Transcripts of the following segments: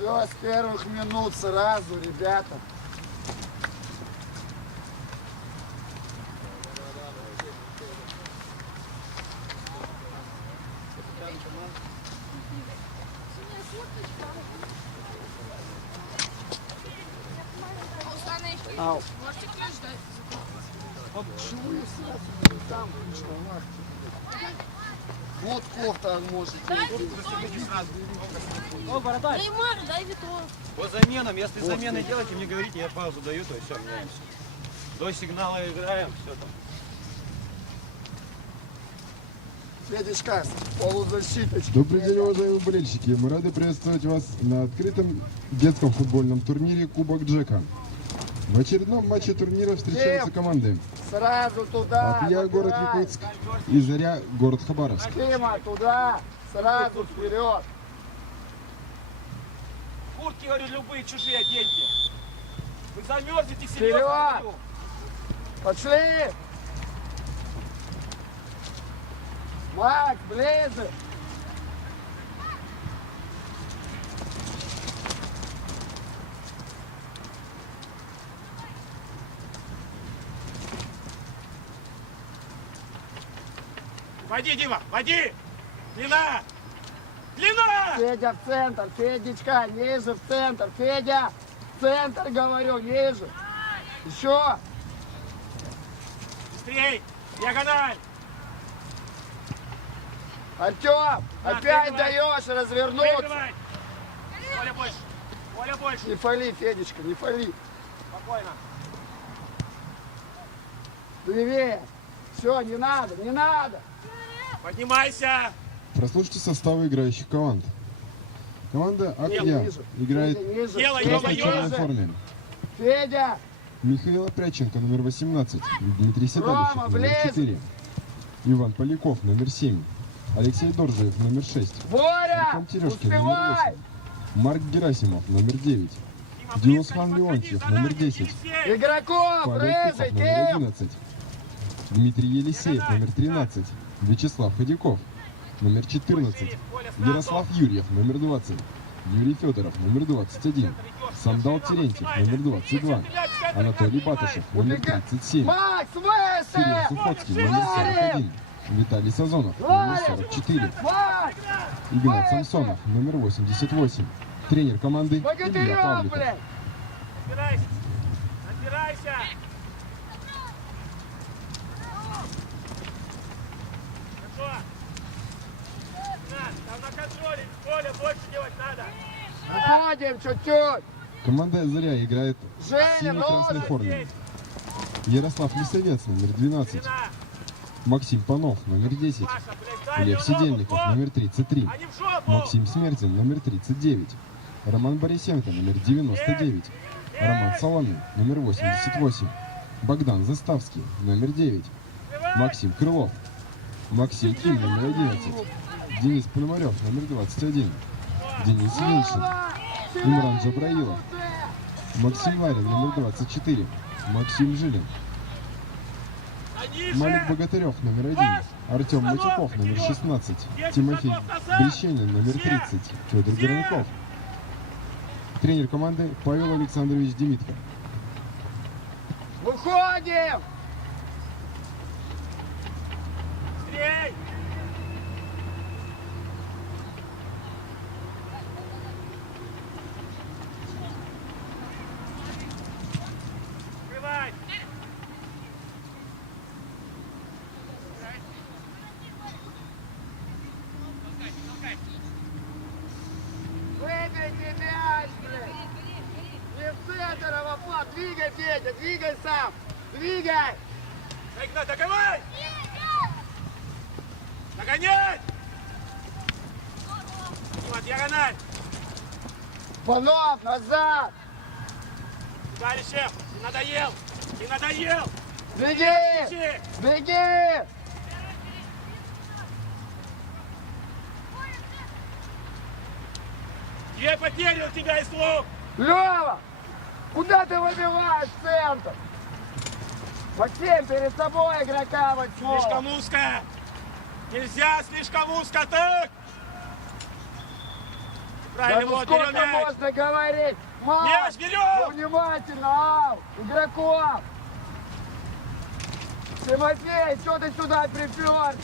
Все с первых минут сразу, ребята. Ау. А почему я сразу не там пришло? Вот кофта можете. О, бородай. Дай Мару, дай Витор. По заменам, если замены делаете, мне говорите, я паузу даю, то есть все, меняемся. До сигнала играем, все там. Федечка, полузащиточки. Добрый день, уважаемые болельщики. Мы рады приветствовать вас на открытом детском футбольном турнире Кубок Джека. В очередном матче турнира встречаются команды Сразу туда. Атия, город Якутск, и Заря, город Хабаровск. Тима, туда. Сразу вперед. Куртки, говорю, любые чужие оденьте. Вы замерзнете Вперед! серьезно, говорю. Пошли. Макс, ближе. Води, Дима, води! Длина! Длина! Федя в центр, Федечка, ниже в центр, Федя, в центр, говорю, ниже. Еще. Быстрей! Диагональ! Артем, опять даешь развернуться. Выигрывай! Поля больше! Поля больше! Не фали, Федечка, не фали. Спокойно! Левее. Все, не надо, не надо. Поднимайся! Прослушайте составы играющих команд. Команда Атия Ниже. играет Федя, ниже. в Делай, Федя, красно-черной ниже. форме. Федя, Михаил Опряченко, номер 18. Дмитрий Седалищев, Рома, номер влезь. 4. Иван Поляков, номер 7. Алексей Доржиев, номер 6. Боря, Артем Терешкин, номер успевай. 8. Марк Герасимов, номер 9. Диосхан Леонтьев, номер 10. Игроков, Павел рыжий, Тихов, номер Тим. 11. Дмитрий Елисеев, номер 13. Вячеслав Ходяков, номер 14. Ярослав Юрьев, номер 20. Юрий Федоров, номер 21. Самдал Терентьев, номер 22. Анатолий Батышев, номер 37. Макс, Кирилл выше. Сухоцкий, номер 41. Виталий Сазонов, номер Варя. 44. Макс, Игнат Самсонов, номер 88. Тренер команды Илья Богатырев, Павликов. блядь. Отбирайся! Отбирайся! Хорошо! Там на контроле! Коля, больше делать надо! Уходим чуть-чуть. Команда Заря играет в Женя, сине-красной ножик. форме. Ярослав Лисовец, номер 12. Длина! Максим Панов, номер 10. Паша, блядь, дай Лев мне Сидельников, ногу, номер 33. а не в жопу! Максим Смертин, номер 39. Роман Борисенко, номер 99. Роман Соломин, номер 88. Богдан Заставский, номер 9. Максим Крылов. Максим Ким, номер 11. Денис Пономарев, номер 21. Денис Леньшин. Имран Джабраилов. Максим Ларин, номер 24. Максим Жилин. Малик Богатырев, номер 1. Артем Матюков, номер 16. Тимофей Брещенин, номер 30. Федор Геренков. Тренер команды Павел Александрович Демитко. Выходим. Быстрей! Открывай! Выиграйте мяч, блядь. Не в центр, а в обхват. Двигай, Федя, двигай сам. Двигай. Игнат, догоняй! Догонять! Дима, диагональ! Панов, назад. Дальше! Ты надоел! Ты надоел! Беги. Ищи! Беги. Две потери у тебя из слов! Лёва, куда ты выбиваешь в центр? Максим, перед тобой игрока вот Слишком узко! Нельзя слишком узко, так! Да Правильно, ну вот, берем сколько мяч. можно говорить? Мам, Мяч берем! внимательно, ау, игроков! Тимофей, что ты сюда приперся?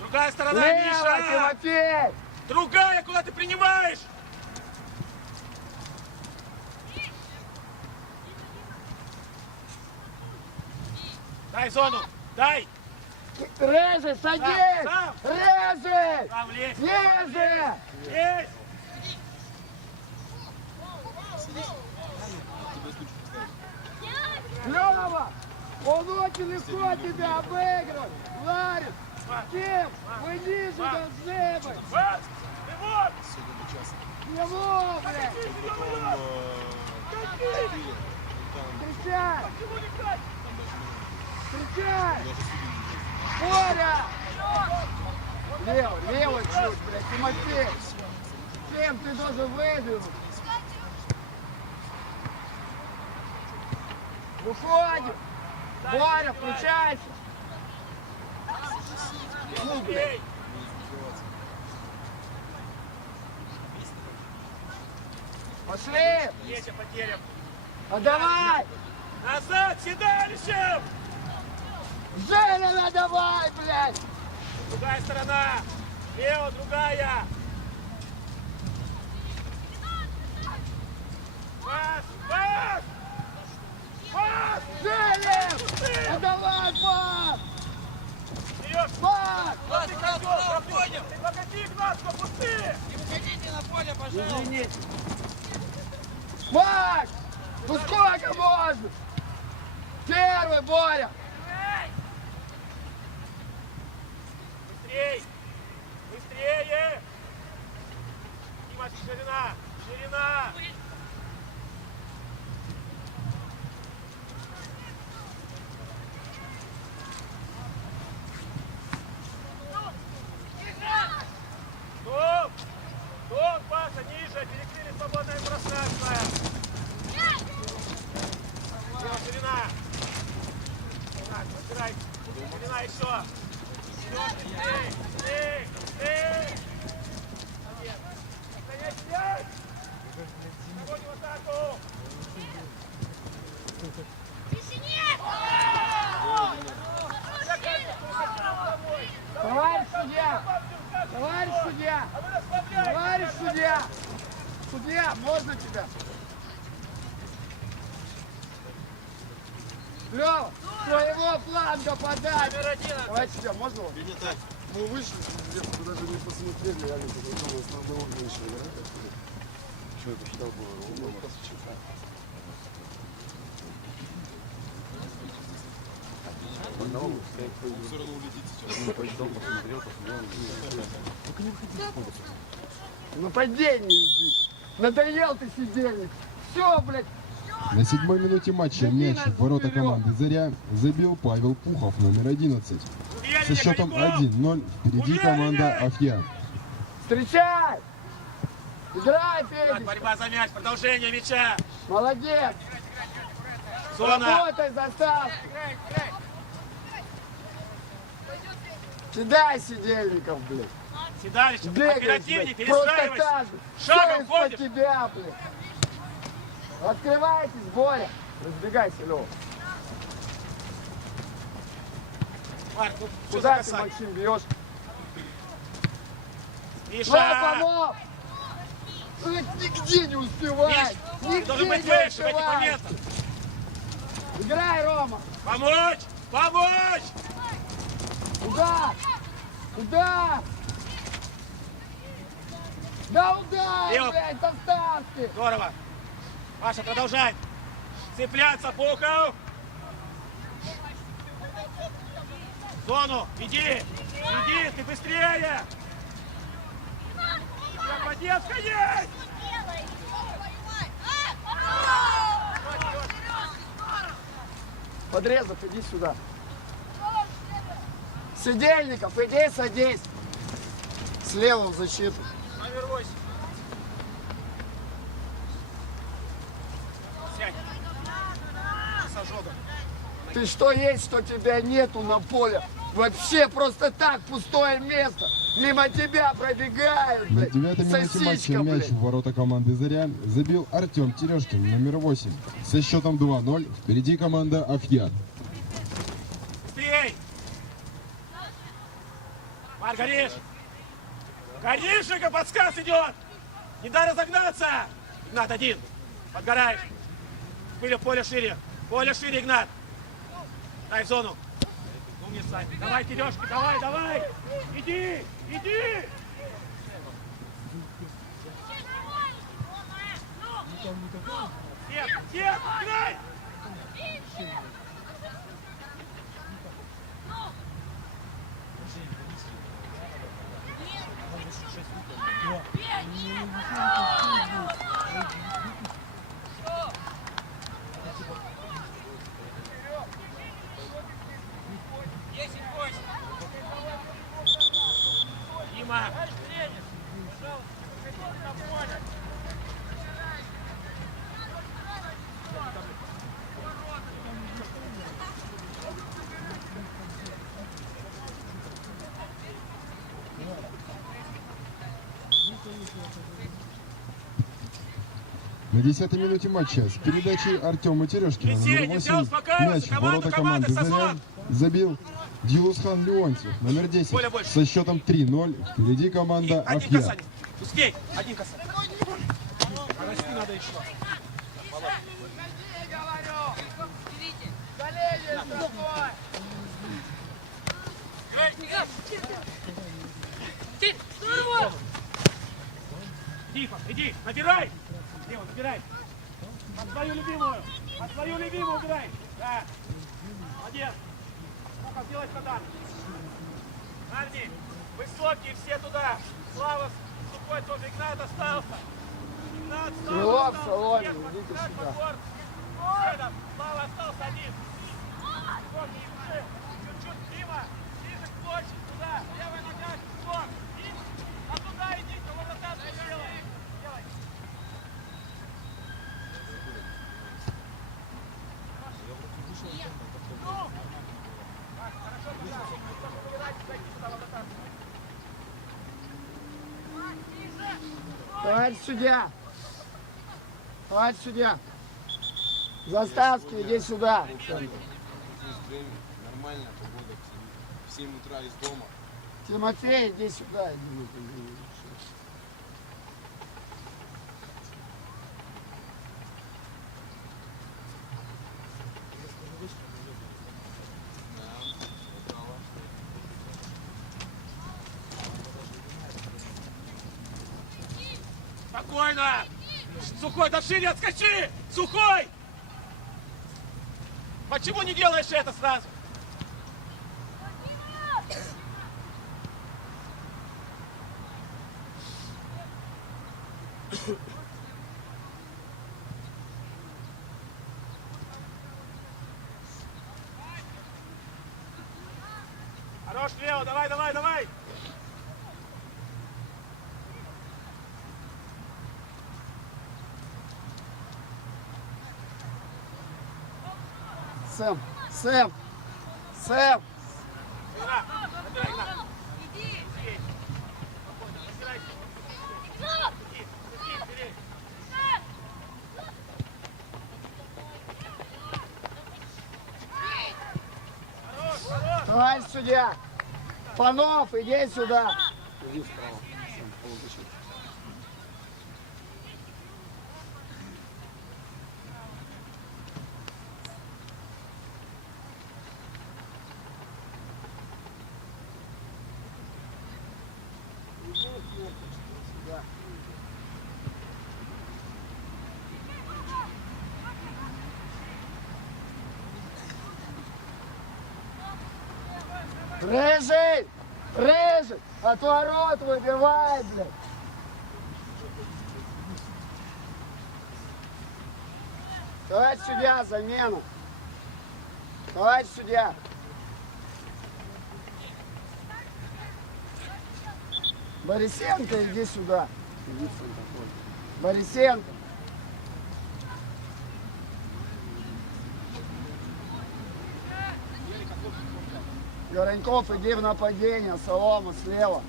Другая сторона, Лево, Миша! Тимофей! Другая, куда ты принимаешь? Дай зону, дай! Режи, садись! Сам. Режи! Там лезь! Режи! Лезь! Лёва! Он очень легко тебя обыгрывает! Ларин! Ким! Вы ниже должны быть! Вот! Ты вот! Его, блядь! Встречай! Встречай! Боря! Левый чуть, блядь, Тимофей! Кем ты должен выдвинуть? Выходим! Боря, включайся! Ну, блядь! Пошли! Есть потеря! А давай! Назад, седалищем! Женина давай, блядь! Другая сторона! Лево, другая! Пас! Пас! Пас! Женин! Ну давай, пас! Вперед! Пас! Ты козел, понял! Ты погоди, Игнатко, пусти! Извините. Макс! Ну сколько можно? Первый, Боря! Быстрей! Быстрее! Дима, ширина! Ширина! Стоп! Стоп, Паша, ниже! Перекрыли свободное пространство! Лево, ширина! Так, разбирай! Ширина еще! Вперед, быстрей! Быстрей! Быстрей! Молодец! Стоять, стоять! Наводим атаку! Товарищ судья! Товарищ судья! Товарищ судья! Судья, можно тебя? Лёва, своего фланга подать! Давай тебя, можно его? Мы вышли, мы даже не посмотрели, реально, по-другому основного меньше, да? Что я посчитал, было ровно, все равно улетит сейчас. Посчитал, посмотрел. Только не выходи. Нападение иди! Надоел ты сидельник! Все, блядь! На 7-й минуте матча мяч в ворота команды «Заря» забил Павел Пухов, номер 11. Со счетом 1-0 впереди команда «Афья». Встречай! Играй, Так, Федя! борьба за мяч, продолжение мяча! Молодец! Зона! Работай, заставки! Кидай сидельников, блядь! Седалище, Бегаешь, оперативнее, блядь, просто перестраивайся! так! Шагом Что из-под ходишь. тебя, блядь! Открывайтесь, Боря! Разбегайся, Лёва! Марк, ну что Куда ты, закасай? Максим, бьешь? Миша! Лёва, помог! Нигде не успевай! Миш, ты Нигде должен быть не выше в этих успевай! моментах! Играй, Рома! Помочь! Помочь! Удар! Удар! Да удар, Лево. блядь, доставки! Здорово! Паша, продолжай! Цепляться, Пухов! Зону! Иди! Иди, ты быстрее! Поддержка есть! Подрезов, иди сюда. Сидельников, иди садись. Слева в защиту. Номер 8. Сядь. С ожогом. Ты что есть, что тебя нету на поле. Вообще просто так, пустое место. Мимо тебя пробегает, На блядь. 9-й минуте матча Сосиска, мяч блядь. в ворота команды «Заря» забил Артем Терешкин, номер 8. Со счетом 2-0 впереди команда «Афьят». Быстрей! Марк, горишь! Горишь, Жека, подсказ идет! Не дай разогнаться! Игнат, один. Подгораешь. Поле шире. Поле шире, Игнат. Дай в зону. Умница. Давай, Терешки, давай, давай! Иди, иди! Нет, нет, играй! Дима! На 10-й минуте матча с передачей Артема Терешкина, Алексей, номер нельзя 8, успокаиваться, мяч в ворота команда, команды Сосо! «Заря» забил Дилусхан Леонтьев, номер 10. Коля больше. Со счетом 3-0 впереди команда Один «Афьят». касание. Успей. Один касание. А расти надо еще. Иди, говорю. Колени с тобой. Тихо, иди, набирай. Дима, набирай. Под свою любимую. Под свою любимую убирай. Да. Молодец. Ну-ка, сделай подан. Парни, высокие все туда. Слава сухой тоже. Игнат остался. Игнат остался. Крылов, Соломин, Нет, идите подбирай сюда. подбор. Следом. Слава остался один. Высокие, выше. Чуть-чуть. Дима, ближе к площади. Туда. Левая нога. Стоп. И а туда иди. Кого вратарь делай. Делай. Товарищ судья. Товарищ судья. Заставки, иди сюда. Нормальная погода. В 7 утра из дома. Тимофей, иди сюда. Спокойно! Сухой, да шире отскочи! Сухой! Почему не делаешь это сразу? Хорош, Лео, давай, давай, давай! Сэм, Сэм, Сэм. Игра! Набирай, Игнат! Иди! Спокойно, разбирайся! Иди, вперед! Хорош, хорош! Товарищ судья. Панов, иди сюда. Иди вправо. Сам полузащитник. Рыжий! Рыжий! Отворот выбивай, блядь! Товарищ судья, замена! Товарищ судья! Борисенко, иди сюда! Иди в центр поля. Борисенко! Гороньков, иди в нападение, Солома слева.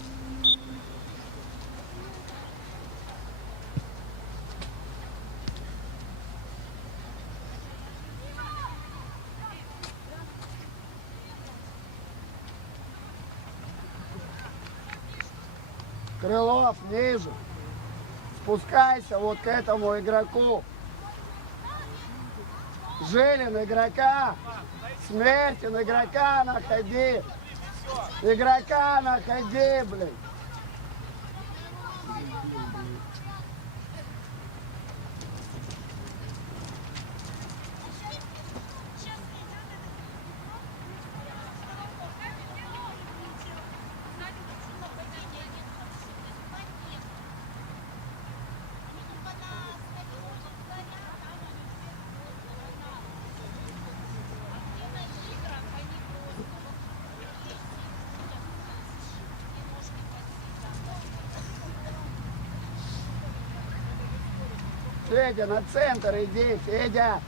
Крылов, ниже. Спускайся вот к этому игроку. Жилин, игрока. Смертин, игрока находи. Игрока находи, блин. Федя, на центр иди, Федя.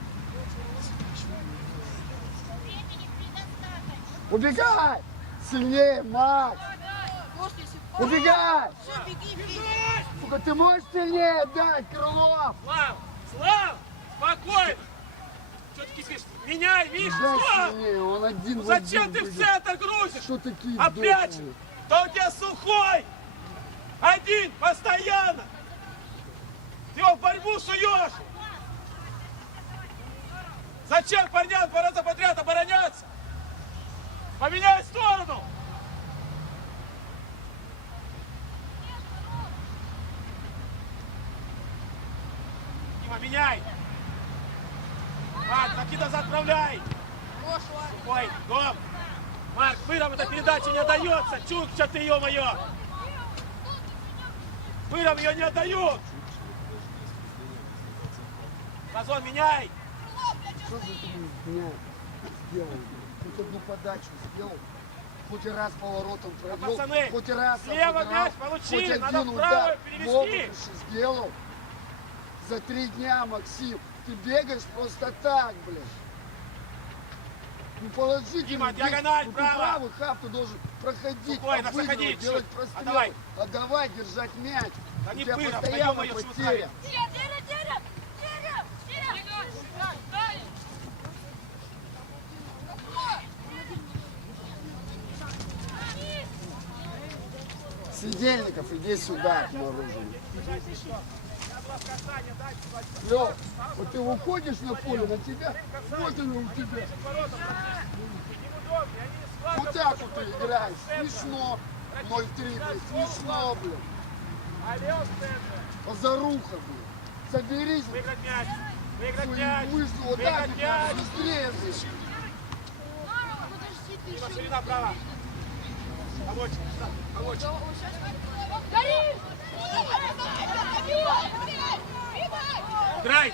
Убегай! Сильнее, Макс! Убегай! Сука, ты можешь сильнее дать, Крылов? Слав! Спокойно! Что ты кипишь? Меняй, видишь? Дай Слав! сильнее, он один Ну в зачем один ты в будет. центр грузишь? Что такие Опять! дохлые? Да у тебя сухой! Один, постоянно! Ты его в борьбу суешь! Зачем парням 2 раза подряд обороняться? Поменяй сторону! Дима, меняй! Марк, таки назад отправляй! Ой, дом! Марк, выром эта передача не отдается! Чук, что ты, ё-моё! Выром ее не отдают! Газон, меняй! Что же ты меня сделал? Хоть одну подачу сделал. Хоть и раз поворотом провел, пацаны, хоть и раз слева обыграл, мяч получи, хоть надо один вправо удар перевести. в обыгрыше сделал. За 3 дня, Максим, ты бегаешь просто так, блин. Ну положительно. Дима, бег. диагональ, Ну, ты право. правый хаб, ты должен проходить, Спокойно, обыгрывать, заходи, делать чуть. прострел. Отдавай. Отдавай, держать мяч. Да У не тебя пыром, постоянно да ё-моё, потеря. Сидельников, иди сюда, к мороженому. Лёв, вот ты уходишь на поле, на тебя, вот оно у тебя. Вот так вот ты играешь, смешно. 0-3, блядь, смешно, блядь. Позаруха, блядь. Соберись, Выиграть мяч! Выиграть свои мяч! мысли вот так Выиграть вот, мяч! быстрее, блядь. Дима, ширина права! Помочь! Помочь! Играй!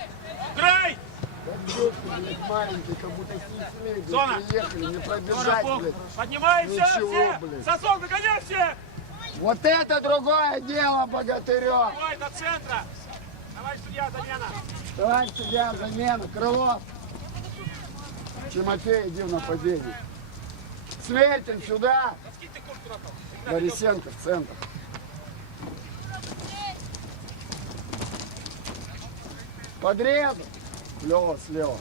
Играй! Как детки, блядь, маленькие, как будто с детьми, блядь, Зона. приехали, не Зона, пробежать, пол. блядь. Поднимаемся Ничего, все! блядь. Сосок, догоняй все! Вот это другое дело, Богатырев. Давай до центра! Давай, судья, замена! Товарищ судья, замена, Крылов. Тимофей, иди в нападение. Смертин, сюда. Скинь ты куртку на пол. Борисенко в центр. Подрезал. Лёва слева.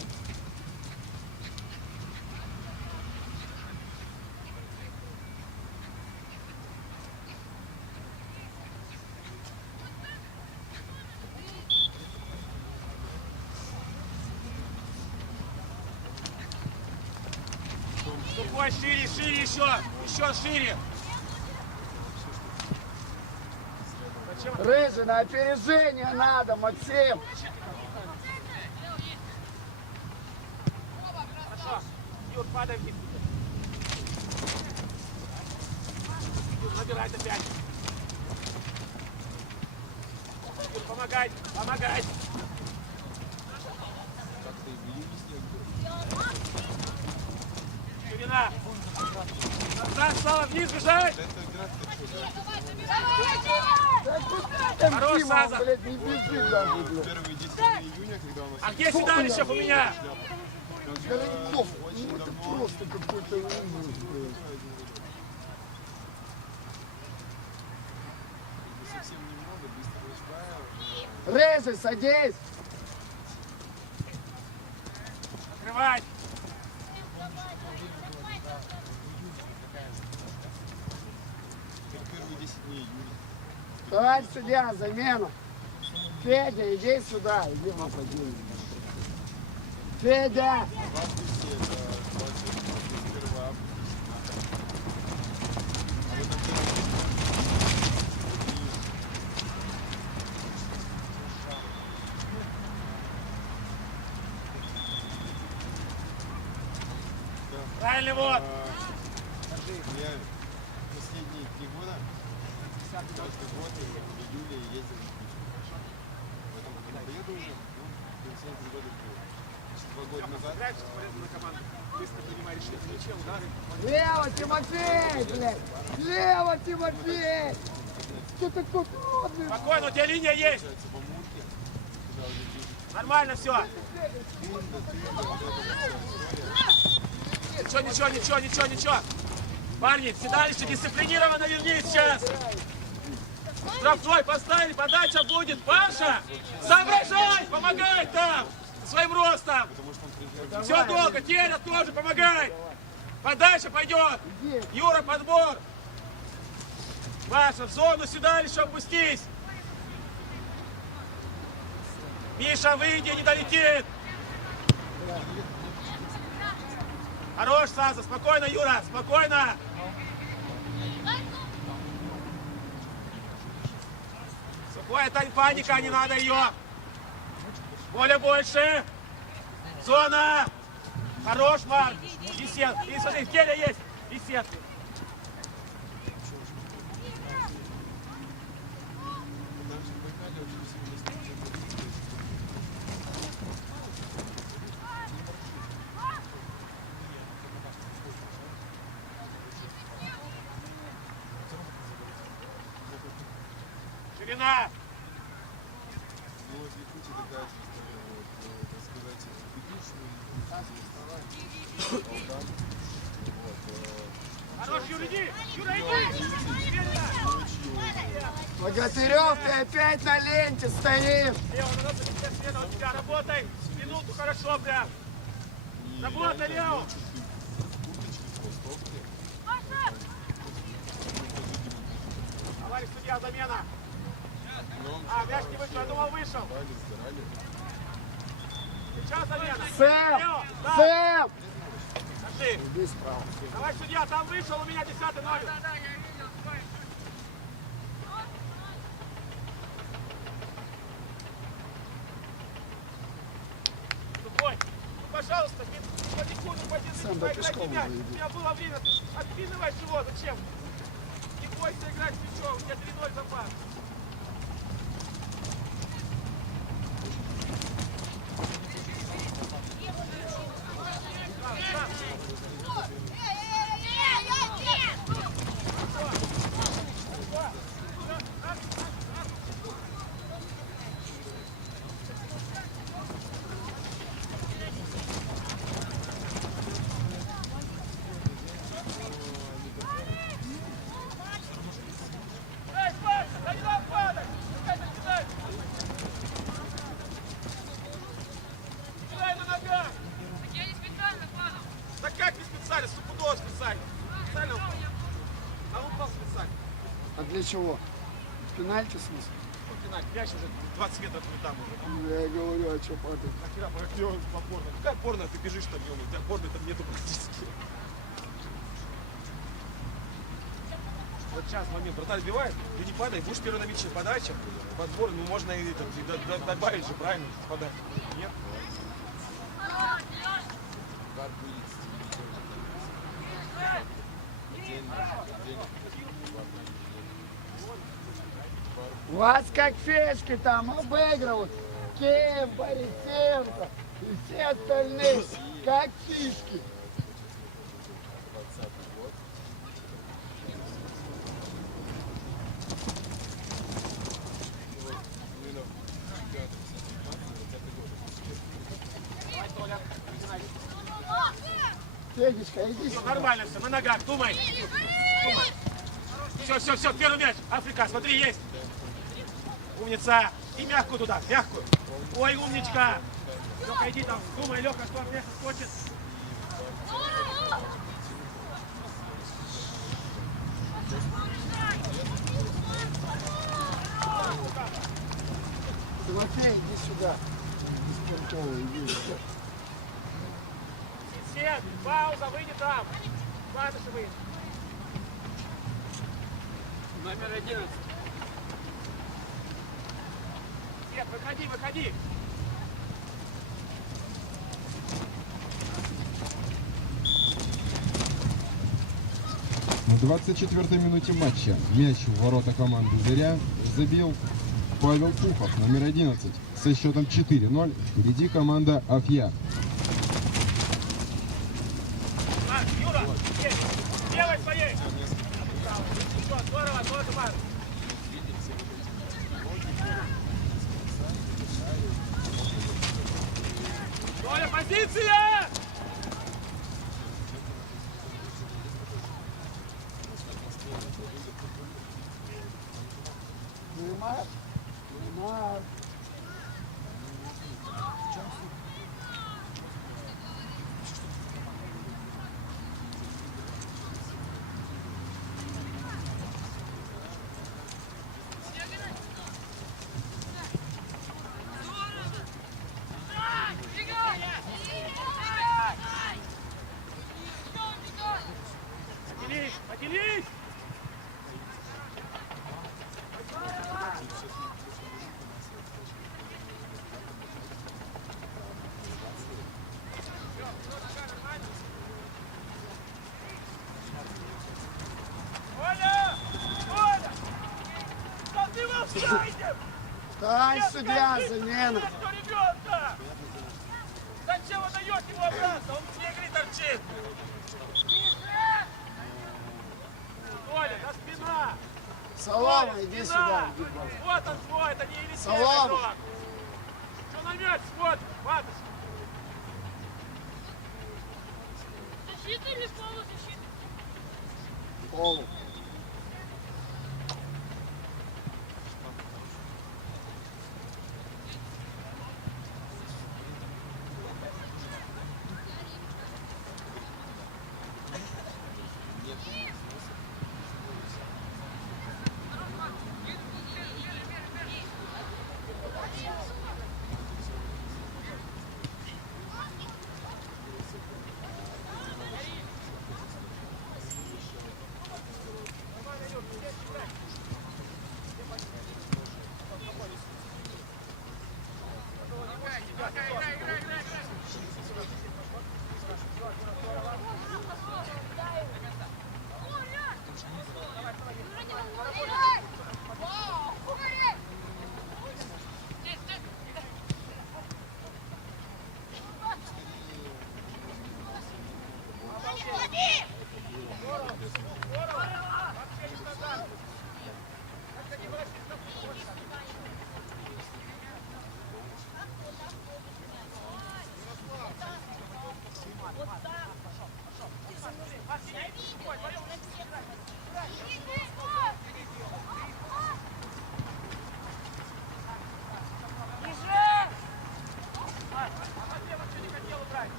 Сухой, шире, шире еще! Еще шире! Зачем? Рыжий, на опережение надо, Максим. Хорошо. Юр, падай вниз. Юр, набирай опять. Юр, помогай, помогай. Ширина. Назад, Слава, вниз бежать. Да куда там Хорош, Дима, он, Саза. блядь, не бежит даже, блядь. Первые 10 июня, когда у нас А где Седалищев у меня? Городков, ну это просто какой-то ужас, блядь. Рыжий, садись. Открывать. Товарищ судья, замена. Федя, иди сюда. Иди в нападение. Федя! Правильный вот. Я последние 3 года, каждый год в июле ездил в Ключ. Поэтому не поеду уже, ну, в конце 3 года был. 2 года назад. Играешь, смотрят на команду. Быстро принимай решение с мячом, удары. Лево, Тимофей, блядь! Лево, Тимофей! Что такой трудный? Спокойно, у тебя линия есть. Нормально все. Ничего. Парни, седалище дисциплинированно вернись сейчас. Штрафной поставили, подача будет. Паша, соображай, помогай там своим ростом. Все долго, Теля тоже помогай. Подача пойдет. Юра, подбор. Паша, в зону седалища опустись. Миша, выйди, не долетит. Хорош, Саза, спокойно, Юра, спокойно. Сухой, Тань, паника, не надо ее. Поле больше. Зона. Хорош, Марк. И сетки. И смотри, в теле есть. И сетки. Ширина. Ну, вот Якутия такая, вот, так сказать, типичный, Хорош, Юра, иди. Юра, иди. Богатырев, ты опять на ленте стоишь. Лево, наносит смена у тебя. Работай. Минуту хорошо прям. Работай, Лео. Товарищ судья, замена. Мяч не вышел, я думал, вышел. Сейчас замена. Сэм! Лео, да, Сэм! держи. Иди справа. Товарищ судья, там вышел у меня 10-й номер. Сухой, ну, пожалуйста, по секунду, по Сам до пешком мяч. уже иди. У тебя было время, отпинываешь его, зачем? Не бойся играть с мячом, у тебя 3-0 запас. Эй, Паша, да не надо падать! Пускай закидай! Кидай на ногах! Я не специально падал. Да как не специально? Стопудово специально! Специально упал. А он упал специально. А для чего? Пенальти в смысле? Пенальти, мяч уже 20 метров не там уже. Я говорю, а что падает? Нахера, где он опорно? Какая опорная? Ты бежишь там, у тебя опорной там нету практически. Вот сейчас момент, вратарь сбивает, ты не падай, будешь первый на мяче, подача, подбор, ну можно и добавить же, правильно, подать. Нет? Вас как фешки там обыгрывают. Кем, Борисенко и все остальные, как фишки. Федечка, иди Всё, сюда. нормально все, на ногах, думай. Все, первый мяч. Африка, смотри, есть. Умница. И мягкую туда, мягкую. Ой, умничка. Лёха, иди там, думай, Лёха, что Армеша скочит. Тимофей, иди сюда. Беспонтовый, иди сюда. Сед, пауза, выйди там. Ладыши выйди. Номер 11. Сед, выходи. На 24-й минуте матча мяч в ворота команды «Заря» забил Павел Пухов, номер 11. Со счетом 4-0 впереди команда «Афья». Юра, есть. Делай своей. Всё, здорово, Марк. Толя, позиция! Неймар. Неймар. Поделись! Оля! Да ты в офсайде! Встань, судья, замена. Что ребенка? Зачем вы даете ему обратно? Он вне игры торчит. Оля, да спина! Солома, Оля, иди спина! сюда. Иди, пожалуйста. Вот он свой, это не Елисей Салам. игрок. Что на мяч смотрит? Матушка. Защита или полузащита? Полу.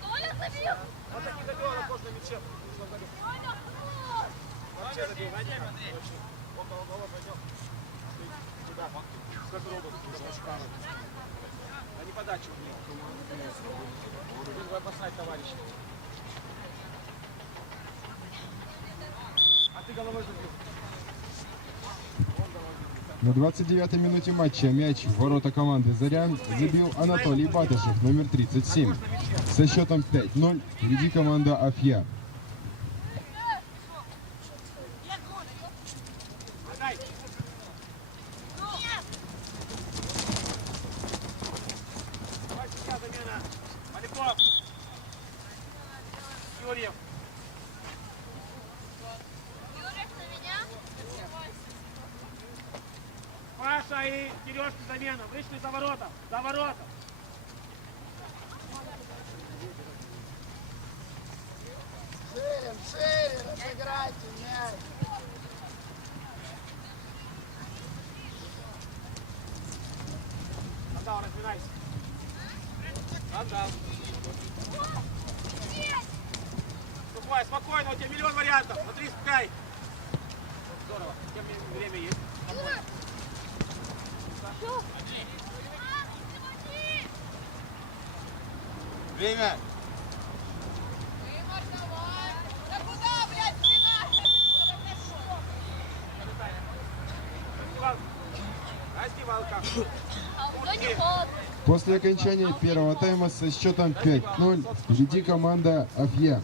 Толя забил! Вот такие забивала кожаным мячом. Вообще забил, знаете, как? Вообще. Около гола пойдем. Туда. Как робот. А не подачу в него. Давай послать товарища. А ты головой забил. На 29-й минуте матча мяч в ворота команды «Заря» забил Анатолий Батышев, номер 37. Со счетом 5-0 впереди команда «Афья». Отдай. Давай сейчас замена. Поляков. Юрьев. Юрик на меня. Паша и Сережки замена. Вышли за ворота. За ворота. Шире, разыграйте мяч. Отдал, разминайся. Отдал. Ступай, спокойно, у тебя миллион вариантов. Смотри, спускай. Здорово. У тебя время есть. Время! Да куда, блядь, Раздевалка. А в зоне холодно. После окончания первого тайма со счетом 5-0 впереди команда «Афья».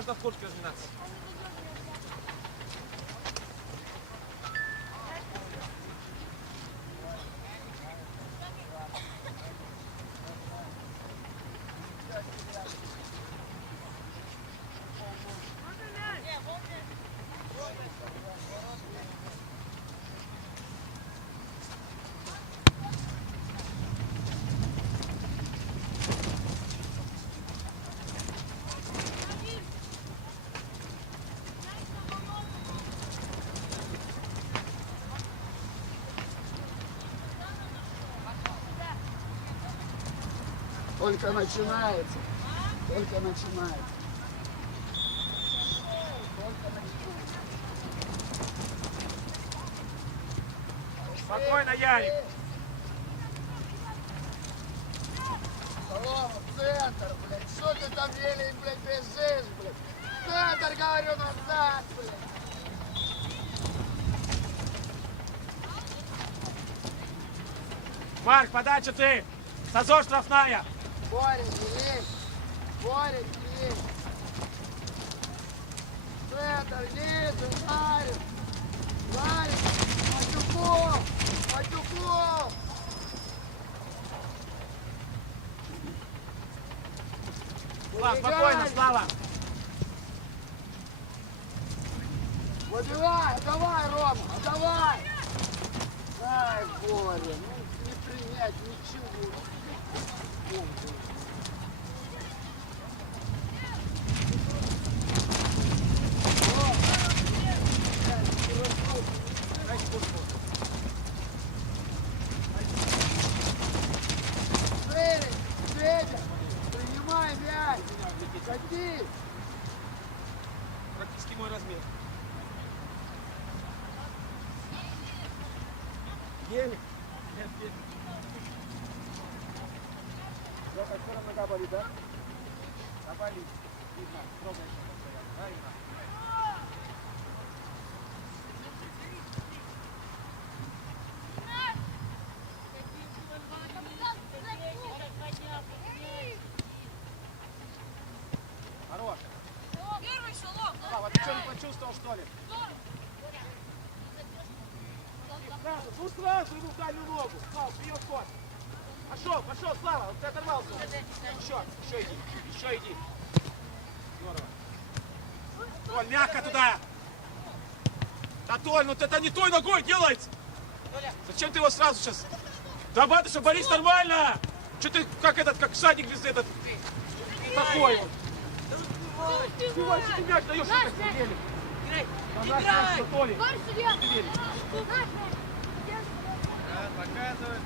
Можно в куртке разминаться. Только начинается. Только начинается. Спокойно, Ярик. Солома, в центр, блядь. Что ты там еле, блядь, бежишь, блядь? В центр, говорю, назад, блядь. Марк, подача ты. Сазор штрафная. Боря, не лезь. Боря, не лезь. В центр, ниже, Зарин. Зарин. Матюков. Матюков. Слава, спокойно, Слава. Выбивай, давай, Рома, давай. Ай, Боря, ну не принять ничего. Федя, Федя, принимай мяч. Кати. Практически мой размер. Гелик. Нет, гелик. Да, так скоро нога болит, да? А болит. Видно, трогай еще постоянно. Правильно? Хорош. Слава, ты что, не почувствовал, что ли? Сразу, ну сразу ему в дальнюю ногу. Слава, вперед ход. Пошел, пошел, Слава, ты оторвался. Еще иди, еще иди. Здорово. Толь, мягко туда. Да, Толь, ну это не той ногой делается. Зачем ты его сразу сейчас? Да, Батыша, Борис, нормально. Что ты, как этот, как садик без этот, такой вот. Сбивай, ты мяч даешь, что ты веришь. Да наш мяч, что Толи. Ты веришь. Показывает.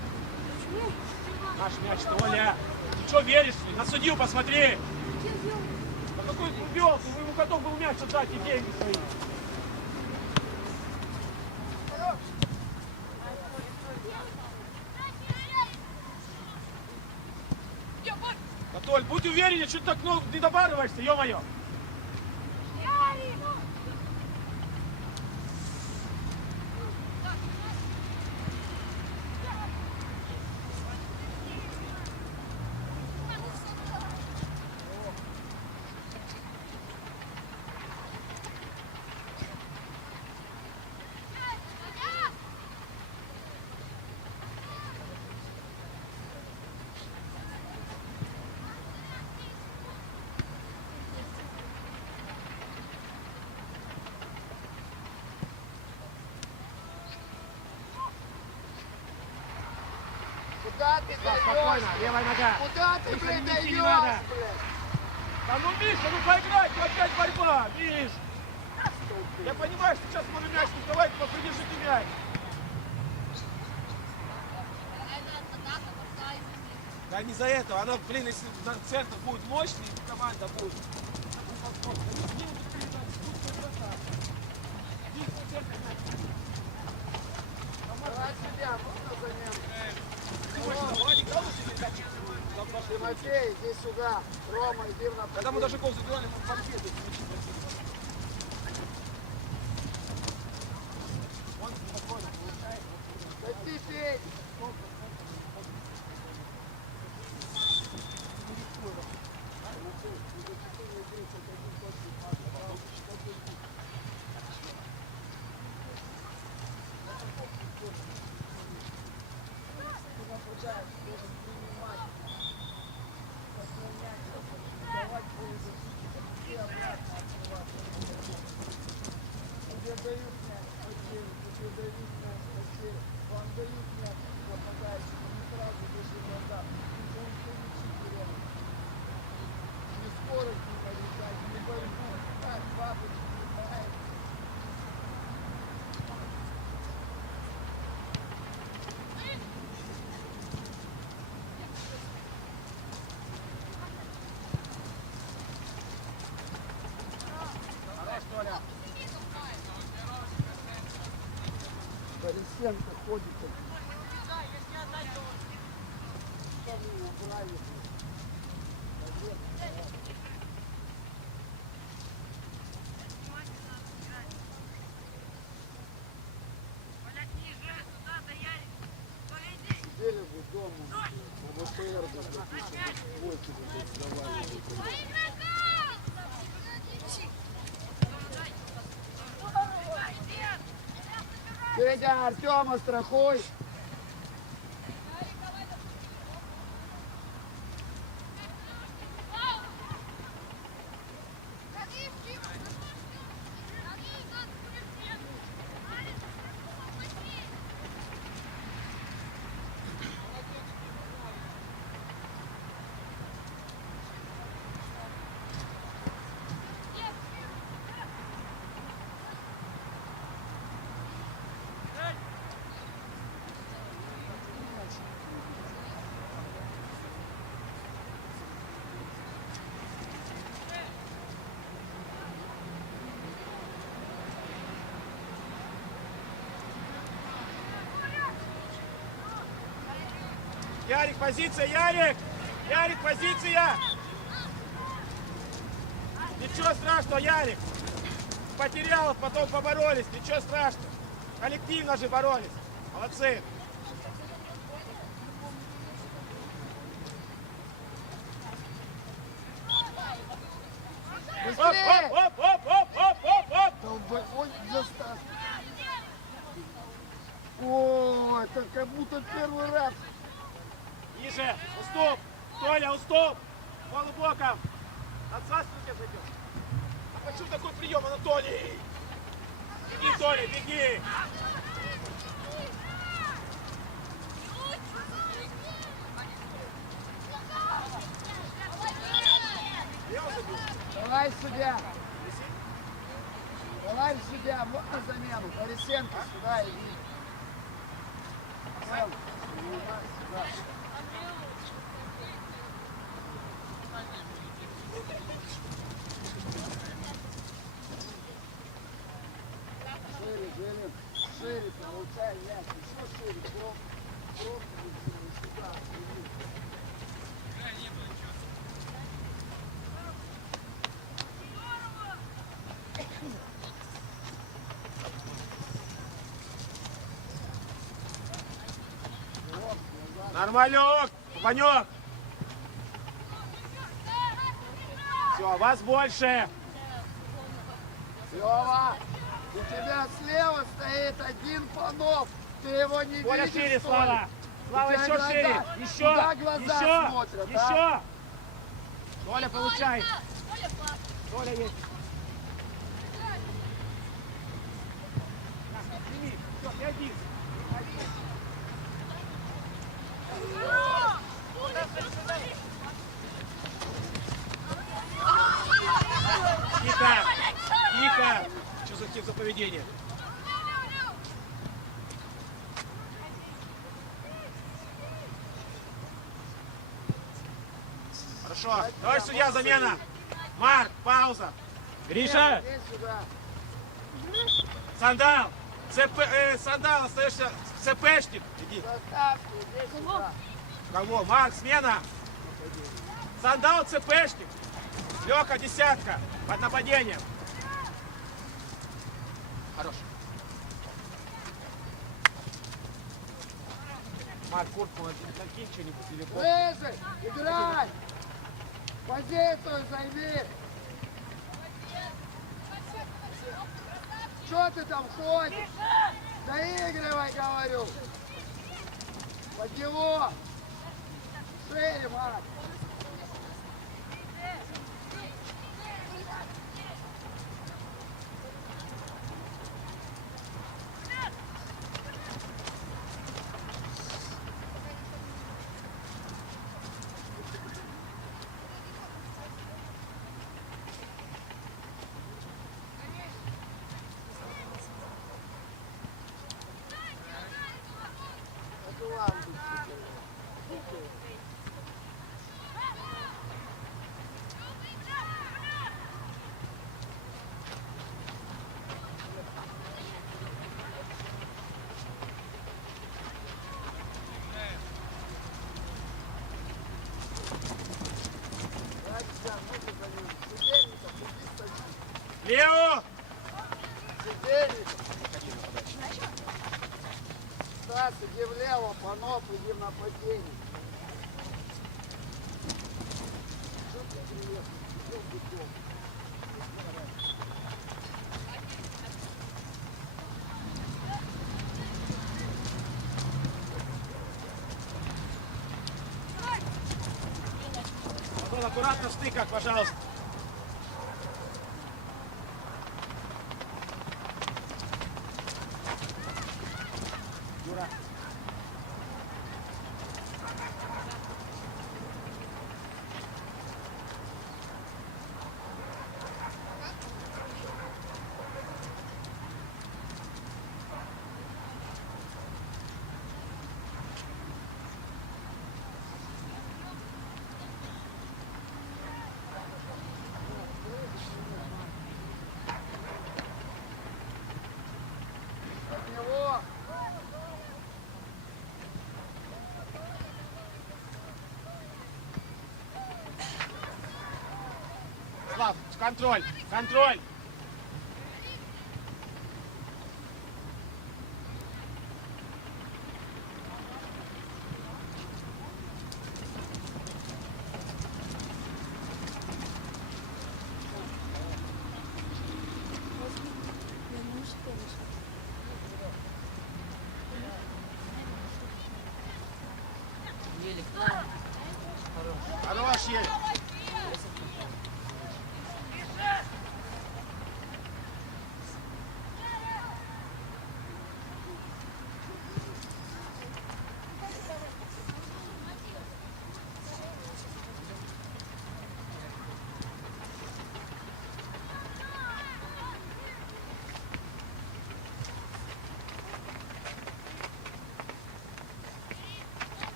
Наш мяч, Толя. Ты что веришь? На судью посмотри. Да какой убил? Ему готов был мяч отдать и деньги свои. Да, Толь, будь увереннее, что ты так не добавляешься, ё-моё. Куда ты Да, даешь? спокойно, левая нога. Куда ты, Миша, блядь, не даешь, идти не надо. блядь? Да ну, Миша, ну поиграть, ну опять борьба, Миш. Я понимаю, что сейчас может мяч, ну давай, попридержите мяч. Да не за этого, она, блин, если на центр будет мощный, команда будет. Давай себя, можно занять? Тимофей, иди сюда. Рома, иди в Когда мы даже гол забивали, мы в паркете. Он спокойно получает. Кати, Федь. играешь, должен принимать. Сохранять, давать бой защите, и обратно открываться. Тебе дают мяч, потерю, тебе дают мяч, потерю. Вам дают мяч, попадающий, не сразу бежи назад. Он мячи теряет. Не скорость не повышать, не борьбу. Так, бабочки летает. Борисенко ходит. Что вы убрали? Сидели бы дома, в ВПР бы, допустим, 8 бы сдавали бы. Федя, Артема страхуй. Ярик, позиция, Ярик! Ярик, позиция! Ничего страшного, Ярик! Потерял, потом поборолись, ничего страшного. Коллективно же боролись. Молодцы! Быстрее! Оп, оп, оп, оп, оп, оп, оп! Ой, застав. О, это как будто первый раз. Ниже, уступ! Толя, уступ! Полубоком! Отца тебе зайдет. А почему такой прием, Анатолий? Беги, Толя, беги! Я уже бил. Давай судья. Давай судья, вот на замену. Борисенко сюда иди. Сам, сюда. Шире, Жилин, шире, получай мяч, еще шире, просто сюда, иди. Нормалек! Панек! Все, вас больше! Лёва, у тебя слева стоит один Панов. Ты его не Коля, видишь, шире, что ли? Слава! Слава, У тебя еще глаза- шире! Еще! Куда глаза Еще! смотрят, Еще! а? Толя, получай! Толя есть! Сними! Все, ты один! Тихо! Тихо! Что за тип за поведение? Хорошо. Давай, судья, замена. Марк, пауза. Гриша, Иди сюда. Сандал. Сандал, остаешься ЦПшник. Иди. Заставки, иди сюда. Кого? Марк, смена. Сандал, ЦПшник. Леха, десятка. Под нападением. Хорош. Марк, куртку накинь, что-нибудь телефон. Ближе, играй. Позицию займи. Что ты там ходишь? Доигрывай, говорю. Под него. Шире, Макс. Лео! Стас, иди влево, Панов, иди в нападение. Что ты приехал? Идем бегом. Антон, аккуратно в стыках, пожалуйста. Юра. От него. Слав, контроль, контроль. Хорош, Ель.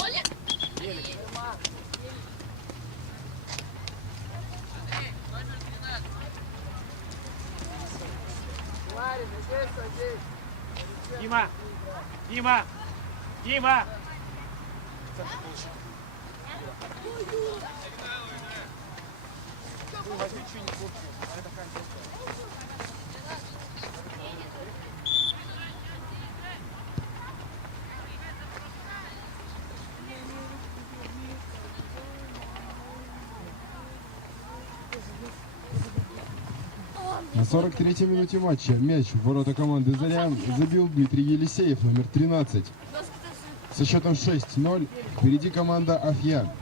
Оля! Ларин, иди садись. Дима! Дима! Дима! На 43-й минуте матча мяч в ворота команды «Заря» забил Дмитрий Елисеев, номер 13. Со счетом 6-0 впереди команда «Афья».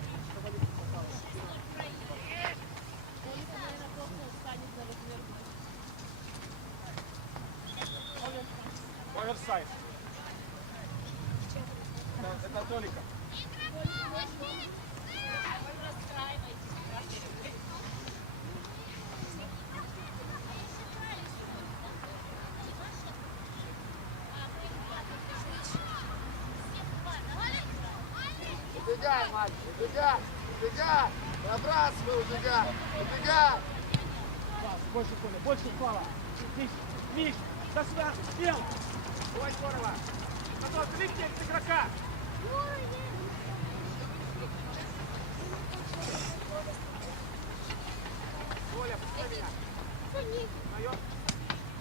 Оверсайд. Это Толика. Убегай, мальчик, убегай, убегай. Набрасывай, убегай, убегай. Больше, Коля, больше Слава. Миш, Миш, до сюда, сделай. Ой, здорово. Сазон, кликни от игрока. Оля, пусти меня. Моё.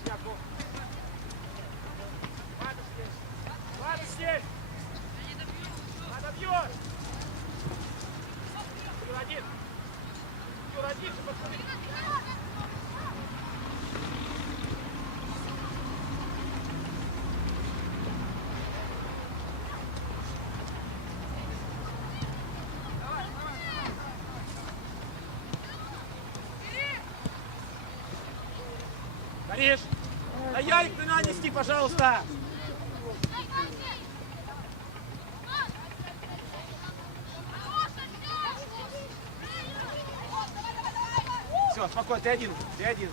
Я гол. Ладно здесь. Ладно здесь. Надо бьет. Юр один. Юр один, ты посмотри. Горишь! Да Ярик, ты нанести, пожалуйста! Все, спокойно, ты один, ты один.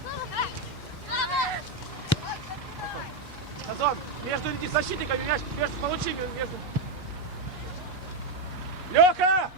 Сазон, между этими защитниками мяч, между, получи между. Лёха!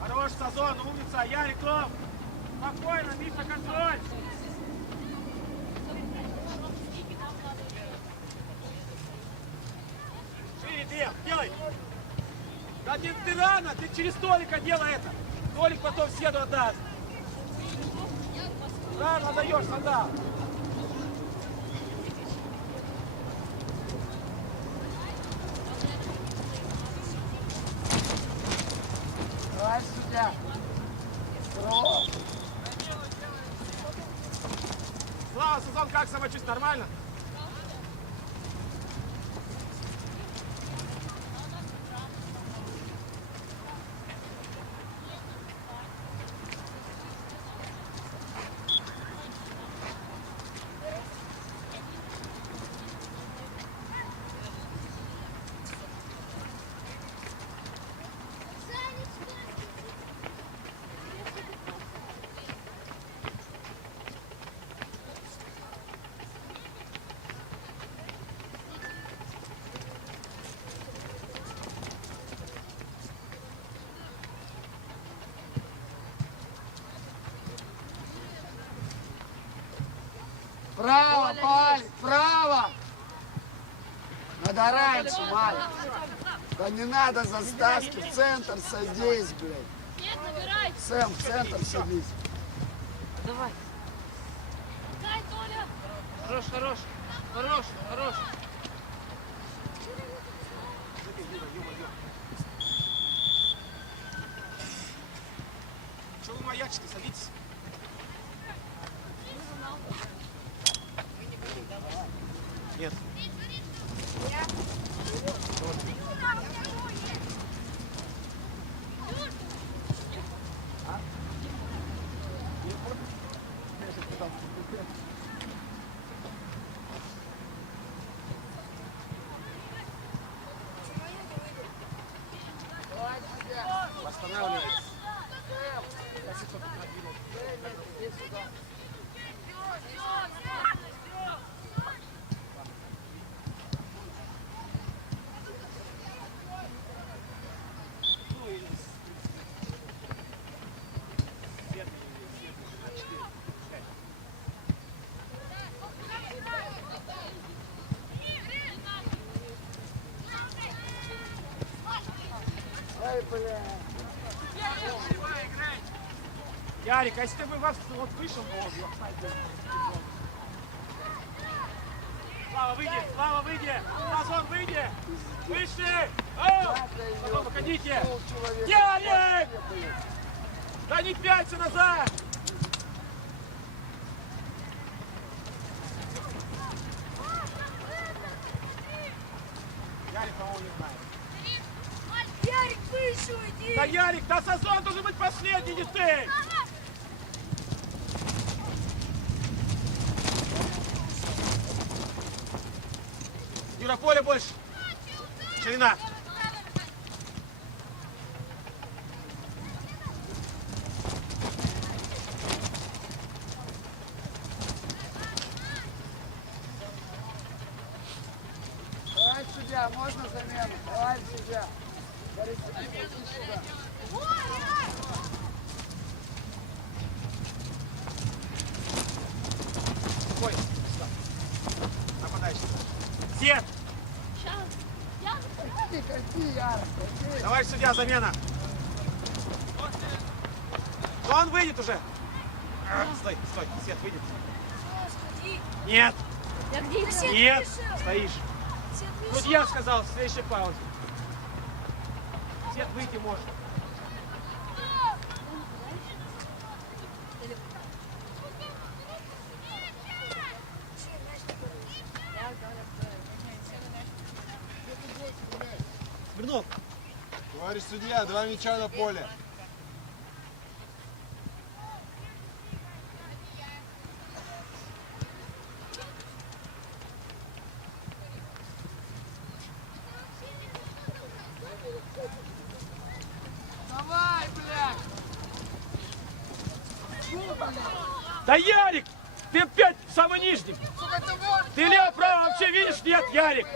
Хорош, Сазон, умница, Яриков! Спокойно, Миша, контроль! Шире, Дем, делай! Да ты рано, ты через Толика делай это! Толик потом седу отдаст! Рано даешь, Санда! Давай сюда. Здорово. Слава, Сазон, как самочувствие? Нормально? Право, Палик, право! Надо раньше, Малик. Да не надо заставки, в центр садись, блядь. Нет, набирай. Сэм, в центр садись. Давай. Дай, Толя. Хорош, хорош, хорош, хорош. Что вы маячите, садитесь. Нет. Восстанавливается. Ай, бля. Ярик, а если ты бы вас вот вышел, я кстати, Слава, выйди! Слава, выйди! Сазон, выйди! Выше! Потом выходите! Ярик! Да не пялься назад! Ярик, да Сазон должен быть последний, не ты! Юра, поле больше. Ширина. Товарищ судья, можно замену? Товарищ судья. Борис Сергеевич, иди сюда. Ой, нападающий. Сет! Сейчас. Я Какие, Яра, какие? Товарищ судья, замена. Да он выйдет уже. Стой, стой, Сет, выйдет. Нет, Я где? нет, стоишь. Судья сказал, в следующей паузе. Сет, выйти может. Смирнов, Товарищ судья, 2 мяча на поле. Давай, блядь! Что, блядь? да Ярик, ты опять самый нижний. Сука, ты можешь? Ты лево-право вообще видишь? Нет, Ярик.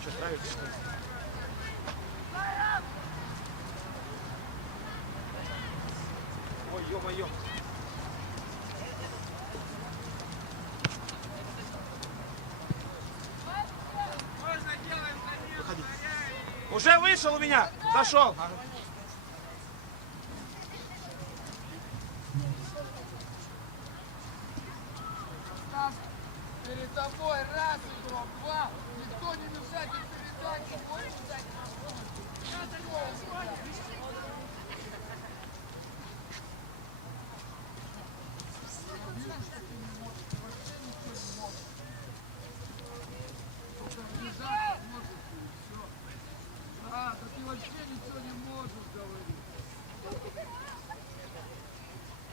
Что, нравится, что ли? Ой, ё-моё. Выходи. Уже вышел у меня. Зашел. Стас, перед тобой раз игрок, два. Никто не мешает им передачу. Хочешь дать? А, да ты вообще ничего не можешь говорить.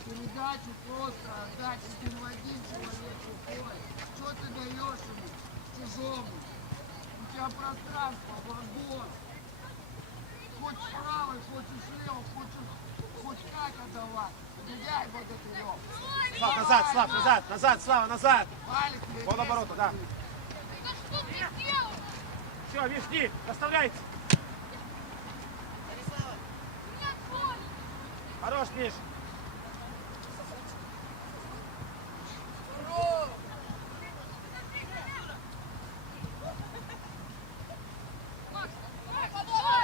Передачу просто отдать один в один человеку бой. Что ты даешь ему, чужому? У тебя пространство, вагон. Хочешь правой, хочешь левой, хочешь как отдавать. Меняй вот эту левую. Слав, назад, Слав, назад, назад, Слава, назад. Палец мне Под оборота, да. что ты сделал? Все, Миш, жди, доставляйте. Хорош, Миш.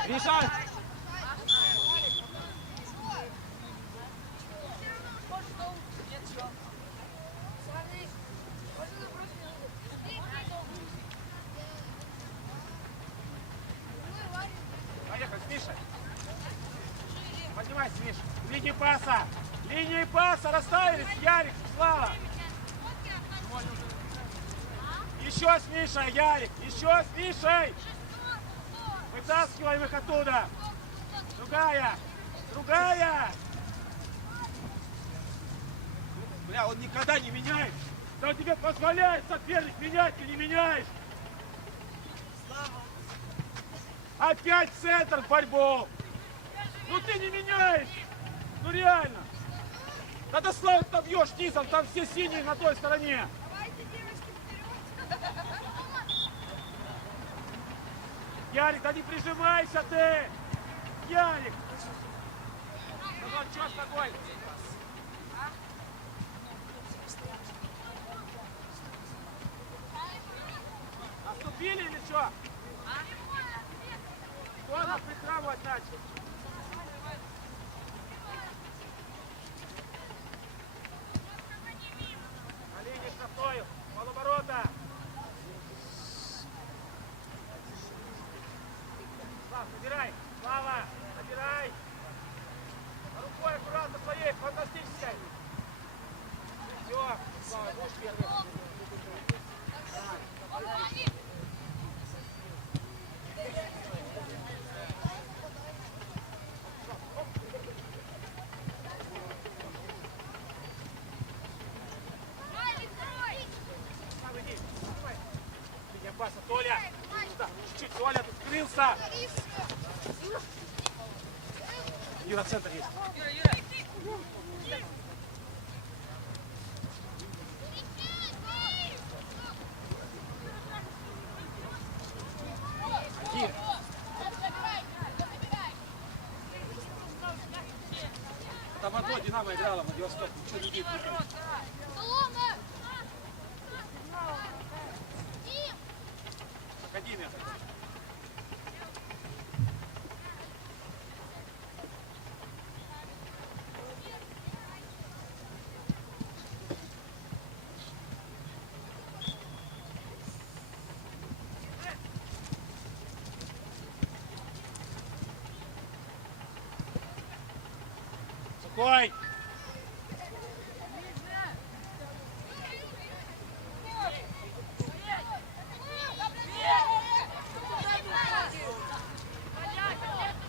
Миша! Поехали, с Мишей. Поднимайся, Миша. Линии паса. Линии паса расставились. Ярик, Слава. Еще с Мишей, Ярик. Еще с Мишей. Вытаскиваем их оттуда. Другая. Другая. Бля, он никогда не меняет. Да он тебе позволяет соперник менять, ты не меняешь. Опять центр в борьбу. Ну ты не меняешь. Ну реально. Надо Славу там бьешь низом, там все синие на той стороне. Ярик, да не прижимайся ты. Ярик. Сазон, что с тобой? Оступили или что? Кто нас прихрамывать начал? На линии штрафной, полоборота. Слав, набирай. Слава, набирай. паса. Толя! Сюда, чуть-чуть, Толя, тут скрылся! Юра, центр есть. Иди. Там одно Динамо играло, Владивосток, ничего не видно. Солома! Академия. Сухой!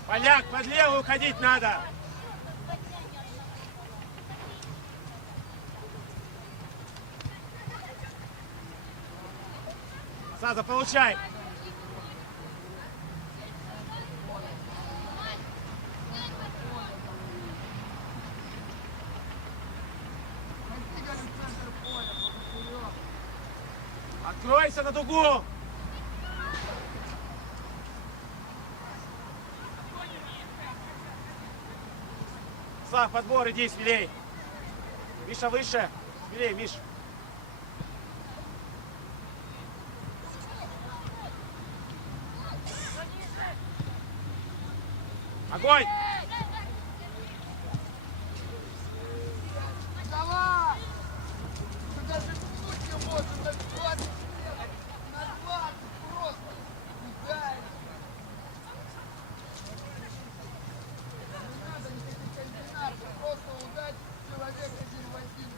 Поляк, под левую ходить надо! Саза, получай! Двигали в центр поля, вперед. Откройся на дугу! Слав, подбор, иди, смелей! Миша, выше! Смелей, Миш! Огонь! Давай! Ты даже пнуть не можешь на 20 метров. На 20 просто. Ударь. Не надо никаких комбинаций. Просто ударь человек один в один.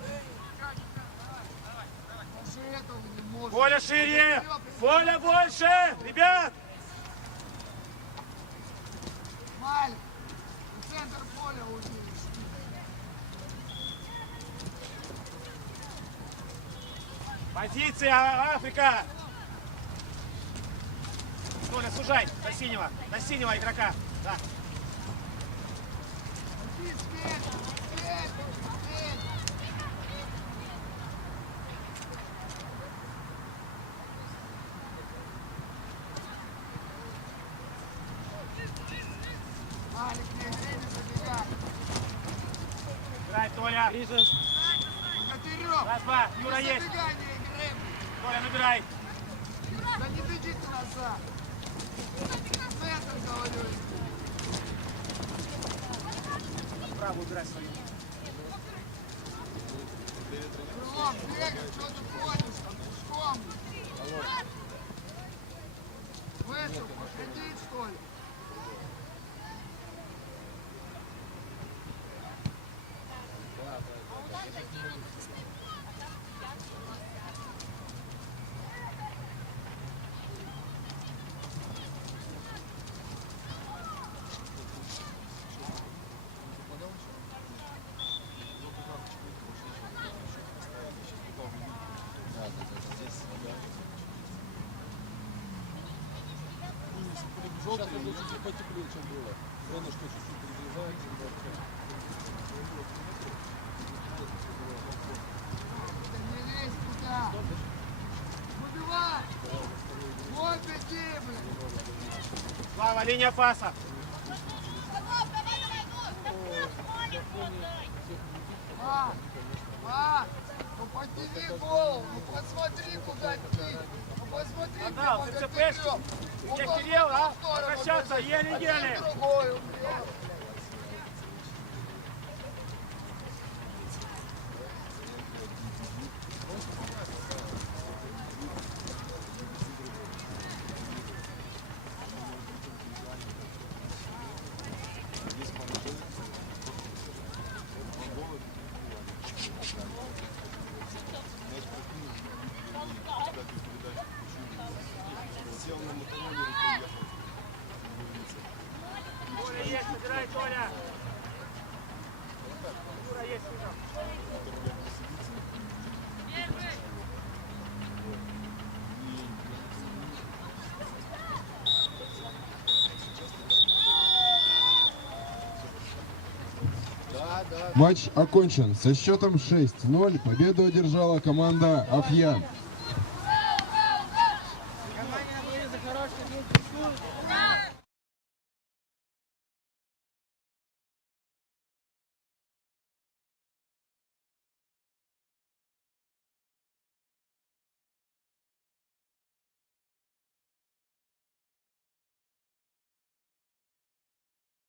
Даже этого не может. Поля шире! Поля больше! Ребят! Маль, в центр поля увидишь. Позиция, Африка! Толя, сужай! на синего игрока! Да. Иди, Светь, Светь, Светь. Малик, не время забегать. Играй, Толя! Катерёк, Раз, два, Юра не есть! забегай, не играй. Толя, набирай! Да не бегите назад. Центр, говорю. Право убирай свою. Крылов, бегай, что ты ходишь? Там пешком. Вышел, походить, что ли? Да не лезь туда. Выбивай. Вот беги, блин. Слава, линия паса! Ну подними голову, ну посмотри, куда ты. Ну посмотри, Отдал, ты ты цепешь? Где Кирилл, а? Возвращаться, еле-еле! Другой, Сел на мотороли и поехал. Толя есть, набирай, Толя! Юра есть, Юра. Матч окончен со счетом 6-0. Победу одержала команда Афьян.